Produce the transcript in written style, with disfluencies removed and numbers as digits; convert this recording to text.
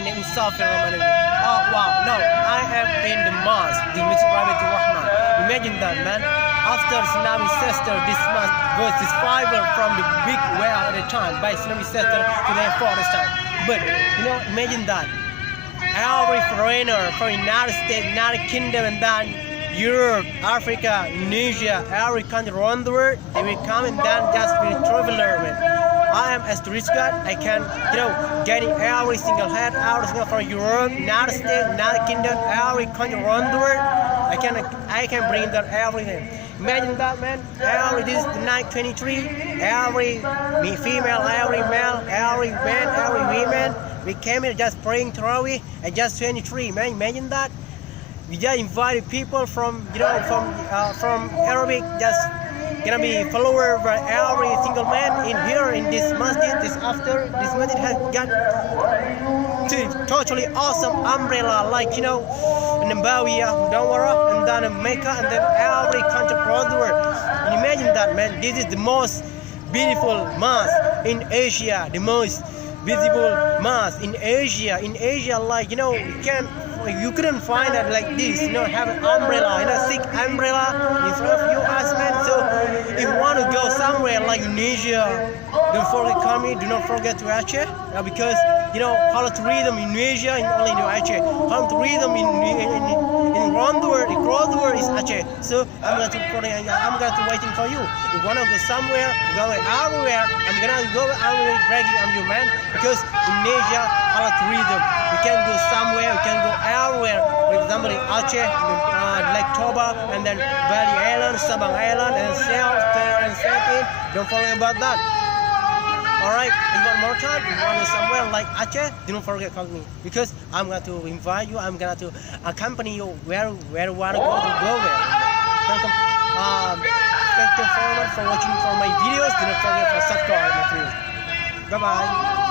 my name is Safir Rahman. Oh wow, no, I am in the mosque, the Masjid Raya Baiturrahman. Imagine that, man. After tsunami disaster, this mosque was discovered from the big wave at the time by tsunami disaster to the forest time. But imagine that. Every foreigner from United States, United Kingdom, and then Europe, Africa, Indonesia, every country around the world, they will come and then just be a traveler, man. I am as tourist guide. I can, getting every single head, every single from Europe, United States, United Kingdom, every country around the world. I can bring that everything. Imagine that, man. This is the night 23. Every female, every male, every man, every woman. We came here just praying Tarawih at just 23, man. Imagine that. We just invited people from Arabic, just gonna be follower by every single man in here in this masjid. This masjid has got totally awesome umbrella, like in Nabawi, Mudawara, and then Mecca, and then every country around the world. And imagine that, man. This is the most beautiful mosque in Asia, the most visible mosque in Asia. In Asia, like you couldn't find it like this. Have an umbrella, thick umbrella in front of you, us, man. So if you want to go somewhere like Indonesia, don't forget do not forget to Aceh, because how to read them in Indonesia and only in Aceh. How to read them in around the world is Aceh. So I'm going to waiting for you. If you want to go somewhere, go everywhere, I'm gonna go everywhere bragging on you, man, because Indonesia, how to read them. We can go somewhere, we can go everywhere. For example, in Aceh, Lake Toba, and then Bali Island, Sabang Island, and Sepin. Don't forget about that. Alright, and one more time, if you want to go somewhere like Aceh, don't forget to call me, because I'm going to invite you, I'm going to accompany you where you want to go where. Thank you very much for watching for my videos. Do not forget to subscribe my videos. Bye bye.